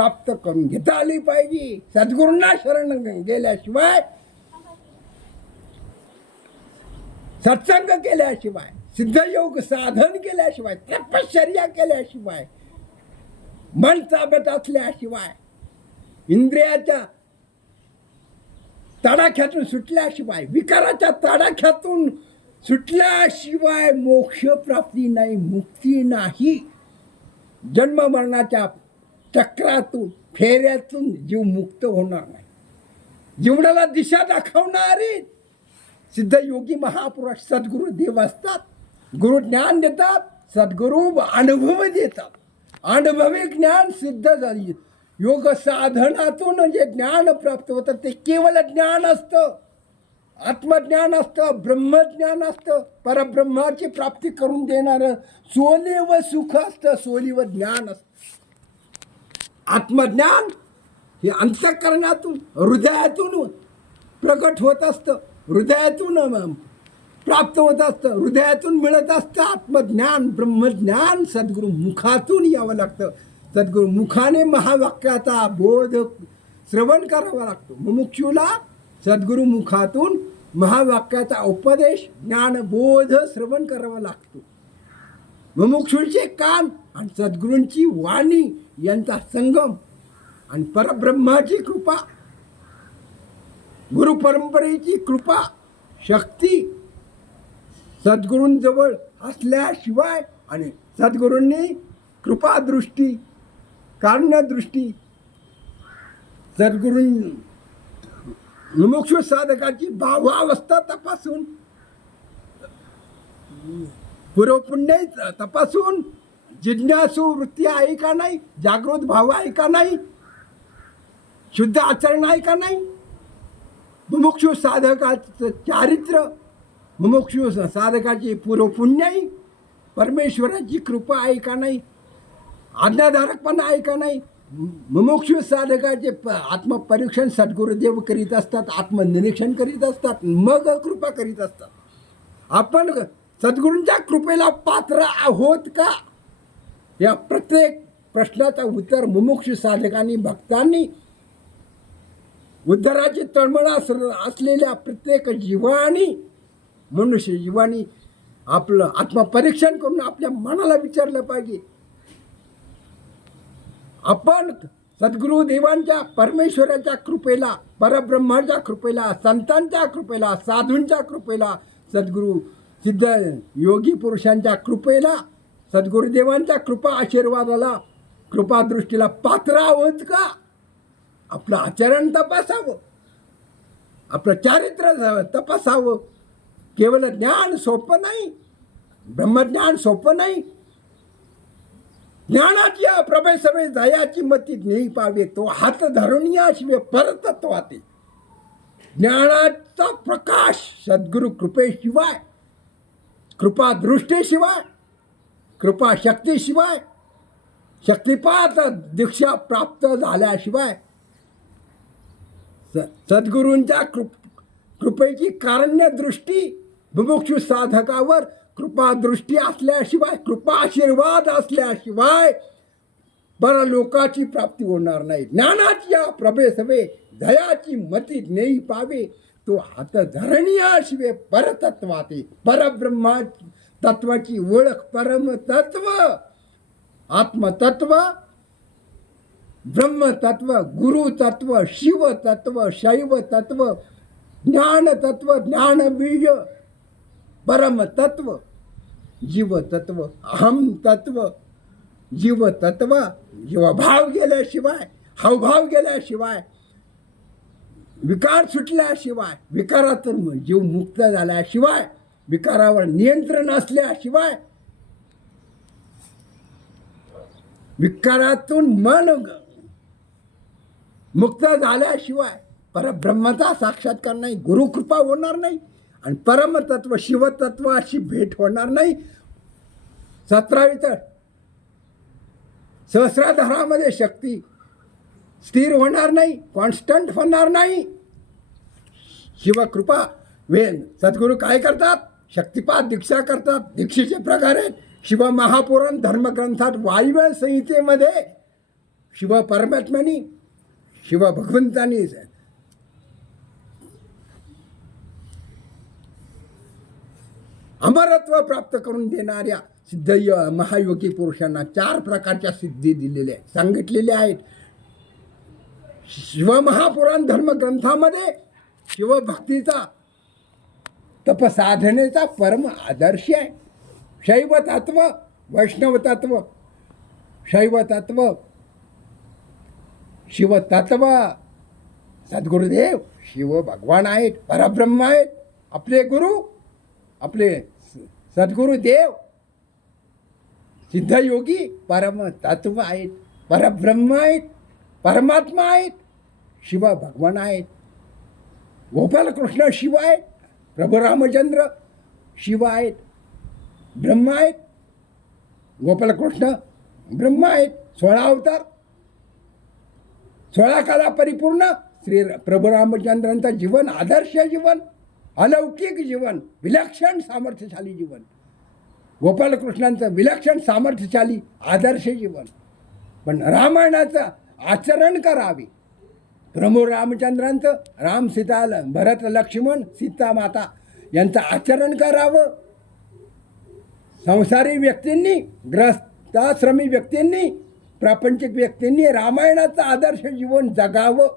प्राप्त करून घेता आली पाहिजे. सद्गुरूंना शरण गेल्याशिवाय सत्संग केल्याशिवाय सिद्धयोग साधन केल्याशिवाय तपश्चर्या केल्याशिवाय मन ताब्यात असल्याशिवाय इंद्रियाच्या तडाख्यातून सुटल्याशिवाय विकाराच्या तडाख्यातून सुटल्याशिवाय मोक्ष प्राप्ती नाही मुक्ती नाही. जन्म मरणाच्या चक्रातून फेऱ्यातून जीव मुक्त होणार नाही. जीवनाला दिशा दाखवणारे सिद्ध योगी महापुरुष सद्गुरू देव असतात. गुरु ज्ञान देतात सद्गुरू अनुभव देतात. अनुभवी ज्ञान सिद्ध झाली. योग साधनातून जे ज्ञान प्राप्त होतं ते केवळ ज्ञान असतं. आत्मज्ञान असतं ब्रह्मज्ञान असतं. परब्रह्माची प्राप्ती करून देणारं सोले व सुख असतं सोली व ज्ञान असतं. आत्मज्ञान हे अंतःकरणातून हृदयातून प्रकट होत असतं. हृदयातून प्राप्त होत असतं. हृदयातून मिळत असतं आत्मज्ञान. ब्रह्मज्ञान सद्गुरू मुखातून यावं लागतं. सद्गुरू मुखाने महावाक्याचा बोध श्रवण करावा लागतो. मुमुक्षूला सद्गुरू मुखातून महावाक्याचा उपदेश ज्ञानबोध श्रवण करावा लागतो. मुमुक्षूंचे कान आणि सद्गुरूंची वाणी यांचा संगम आणि परब्रह्माची कृपा. गुरु परंपरेची कृपा शक्ती सद्गुरूंजवळ असल्याशिवाय आणि सद्गुरूंनी कृपादृष्टी कारुण्यदृष्टी सद्गुरूं मुमुक्षु साधकाची भावावस्था तपासून पूर्वपुण्य तपासून जिज्ञासू वृत्ती आहे का नाही जागृत भाव आहे का नाही शुद्ध आचरण आहे का नाही मुमुक्षू साधकाचं चारित्र्य मुमुक्षू साधकाची पूर्वपुण्याई परमेश्वराची कृपा आहे का नाही आज्ञाधारकपणा आहे का नाही मुमुक्षू साधकाचे प आत्मपरीक्षण सद्गुरुदेव करीत असतात आत्मनिरीक्षण करीत असतात मग कृपा करीत असतात. आपण सद्गुरूंच्या कृपेला पात्र आहोत का? या प्रत्येक प्रश्नाचं उत्तर मुमुक्ष साधकांनी भक्तांनी उद्धाराची तळमळ अस असलेल्या प्रत्येक जीवानी मनुष्य जीवानी आपलं आत्मपरीक्षण करून आपल्या मनाला विचारलं पाहिजे. आपण सद्गुरू देवांच्या परमेश्वराच्या कृपेला परब्रह्माच्या कृपेला संतांच्या कृपेला साधूंच्या कृपेला सद्गुरू सिद्ध योगी पुरुषांच्या कृपेला सद्गुरुदेवांच्या कृपा आशीर्वादाला कृपादृष्टीला पात्र आहोत का? आपलं आचरण तपासावं. आपलं चारित्र्य तपासावं. केवळ ज्ञान सोपं नाही ब्रह्मज्ञान सोपं नाही. ज्ञानाची प्रभेसवे दयाची मती नेई पावे तो हात धरून या परतत्वाते. ज्ञानाचा प्रकाश सद्गुरु कृपेशिवाय कृपा दृष्टीशिवाय कृपा शक्तीशिवाय शक्तिपात दीक्षा प्राप्त झाल्याशिवाय स- सद्गुरूंच्या कृप कृपेची कारण्यदृष्टी बुभुक्षु साधकावर कृपादृष्टी असल्याशिवाय कृपाशीर्वाद असल्याशिवाय बरं लोकाची प्राप्ती होणार नाही. ज्ञानाची या प्रभेसवे दयाची मती नेई पावे. तो धरणीय शिवे परतत्वाते परब्रह्मा तत्वाची ओळख परमतत्व आत्मतत्व ब्रह्मतत्व गुरुतत्व शिवतत्व शैवतत्व ज्ञानतत्व ज्ञानबीज परमतत्व जीवतत्व अहम तत्व जीवतत्व जीवभाव गेल्याशिवाय हावभाव गेल्याशिवाय विकार सुटल्याशिवाय विकारातून जीव मुक्त झाल्याशिवाय विकारावर नियंत्रण असल्याशिवाय विकारातून मन मुक्त झाल्याशिवाय परब्रह्माचा साक्षात्कार नाही गुरुकृपा होणार नाही आणि परमतत्व शिवतत्व अशी भेट होणार नाही. सतरावी तर सहस्राधारामध्ये शक्ती स्थिर होणार नाही कॉन्स्टंट होणार नाही. शिवकृपा वेन सद्गुरू काय करतात? शक्तिपात दीक्षा करतात. दीक्षेचे प्रकार आहेत. शिव महापुराण धर्मग्रंथात वायव्य संहितेमध्ये शिव परमात्म्यानी शिव भगवंतानी अमरत्व प्राप्त करून देणाऱ्या सिद्ध य- महायोगी पुरुषांना चार प्रकारच्या सिद्धी दिलेल्या आहेत सांगितलेल्या आहेत. शिवमहापुराण धर्मग्रंथामध्ये शिवभक्तीचा तपसाधनेचा परम आदर्श आहे. शैव तत्व वैष्णव तत्व शैव तत्व सद्गुरुदेव शिव भगवान आहेत परब्रह्म आहेत आपले गुरु आपले स- सद्गुरुदेव. सिद्धयोगी परम तत्व आहेत परब्रह्म आहेत परमात्मा आहेत शिव भगवान आहेत. गोपालकृष्ण शिव आहेत प्रभू रामचंद्र शिव आहेत ब्रह्म आहेत. गोपालकृष्ण ब्रह्म आहेत सोळा अवतार. सोळा काला परिपूर्ण श्री प्रभू रामचंद्रांचं जीवन आदर्श जीवन अलौकिक जीवन विलक्षण सामर्थ्यशाली जीवन. गोपालकृष्णांचं विलक्षण सामर्थ्यशाली आदर्श जीवन. पण रामायणाचं आचरण करावे. प्रभू रामचंद्रांचं राम सीता भरत लक्ष्मण सीता माता यांचं आचरण करावं. संसारी व्यक्तींनी ग्रस्ताश्रमी व्यक्तींनी प्रापंचिक व्यक्तींनी रामायणाचं आदर्श जीवन जगावं.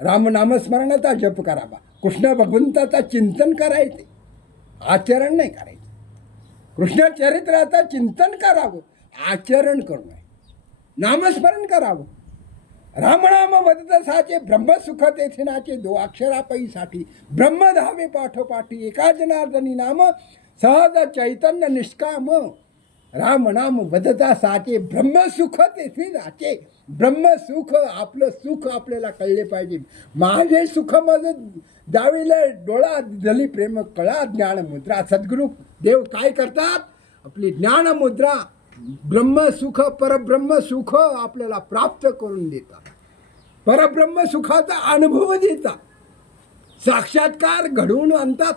रामनामस्मरणाचा जप करावा. कृष्ण भगवंताचा चिंतन करायचे. आचरण नाही करायचं. कृष्णचरित्राचं चिंतन करावं. आचरण करू नये. नामस्मरण करावं. रामनाम वदतसाचे ब्रह्मसुख तेथिनाचे दो अक्षरापैसाठी ब्रह्म धावे पाठोपाठी एका जनार्दनी नाम सहज चैतन्य निष्काम. रामनाम वदता साचे ब्रह्मसुख तेथे जाचे ब्रह्मसुख आपलं सुख आपल्याला कळले पाहिजे. माझे सुख माझं दाविले डोळा झाली प्रेम कळा ज्ञानमुद्रा सद्गुरू देव काय करतात? आपली ज्ञानमुद्रा ब्रह्मसुख परब्रह्मसुख आपल्याला प्राप्त करून देतात. परब्रह्म सुखाचा अनुभव देतात. साक्षात्कार घडवून आणतात.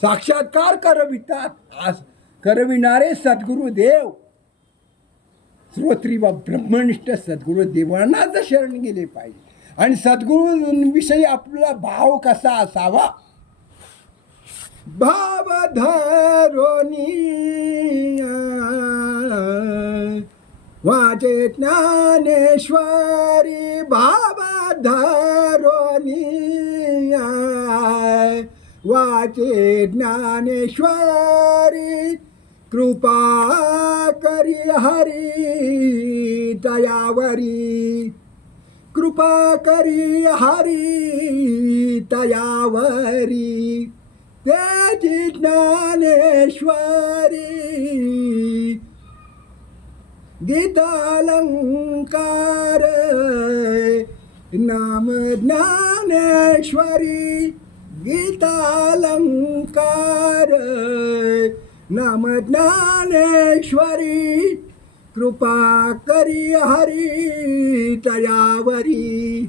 साक्षात्कार करवितात. आज करविणारे सद्गुरू देव. श्रोत्री व ब्रह्मनिष्ठ सद्गुरू देवांनाच शरण गेले पाहिजे. आणि सद्गुरूंविषयी आपला भाव कसा असावा? भाव धरोनी वाचे ज्ञानेश्वरी बाबा धरोनी वाचे ज्ञानेश्वरी कृपा करी हरी दयावरी। कृपा करी हरी तयावरी तेची ज्ञानेश्वरी। गीतालंकार नाम ज्ञानेश्वरी। गीतालंकार नाम ज्ञानेश्वरी। कृपा करी हरी तयावरी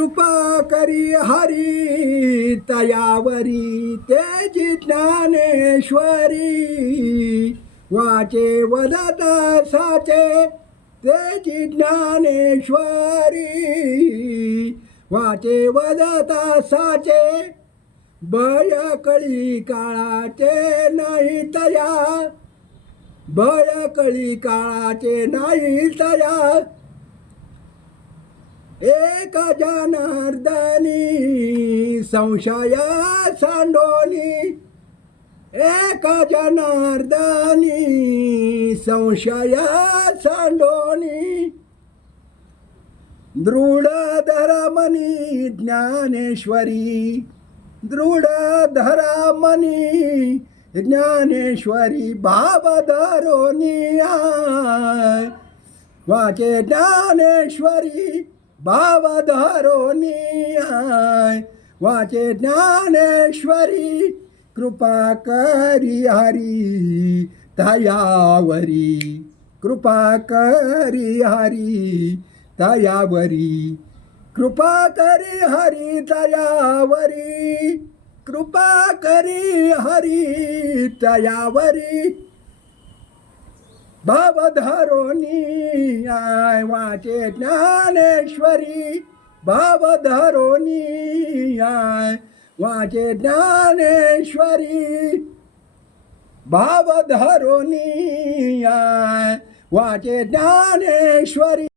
कृपा करी हरी तयावरी तेजी ज्ञानेश्वरी वाचे वदत साचे तेजी ज्ञानेश्वरी वाचे वदत साचे बळकळी काळाचे नाही तया. बळकळी काळाचे नाही तया. एक जनार्दनी संशया सांडोनी एक जनार्दनी संशया सांडोनी दृढ धरामणी ज्ञानेश्वरी. दृढ धरामणी ज्ञानेश्वरी भाव धरोनिया वाचे ज्ञानेश्वरी भाव आय वाचे ज्ञानेश्वरी कृपा करी हरी तयावरी कृपा करी हरी तयावरी कृपा करी हरी तयावरी कृपा करी हरी तयावरी भाव धरोनी आय वाचे ज्ञानेश्वरी भाव धरोनी आय वाचे ज्ञानेश्वरी भाव धरोनी आय वाचे ज्ञानेश्वरी।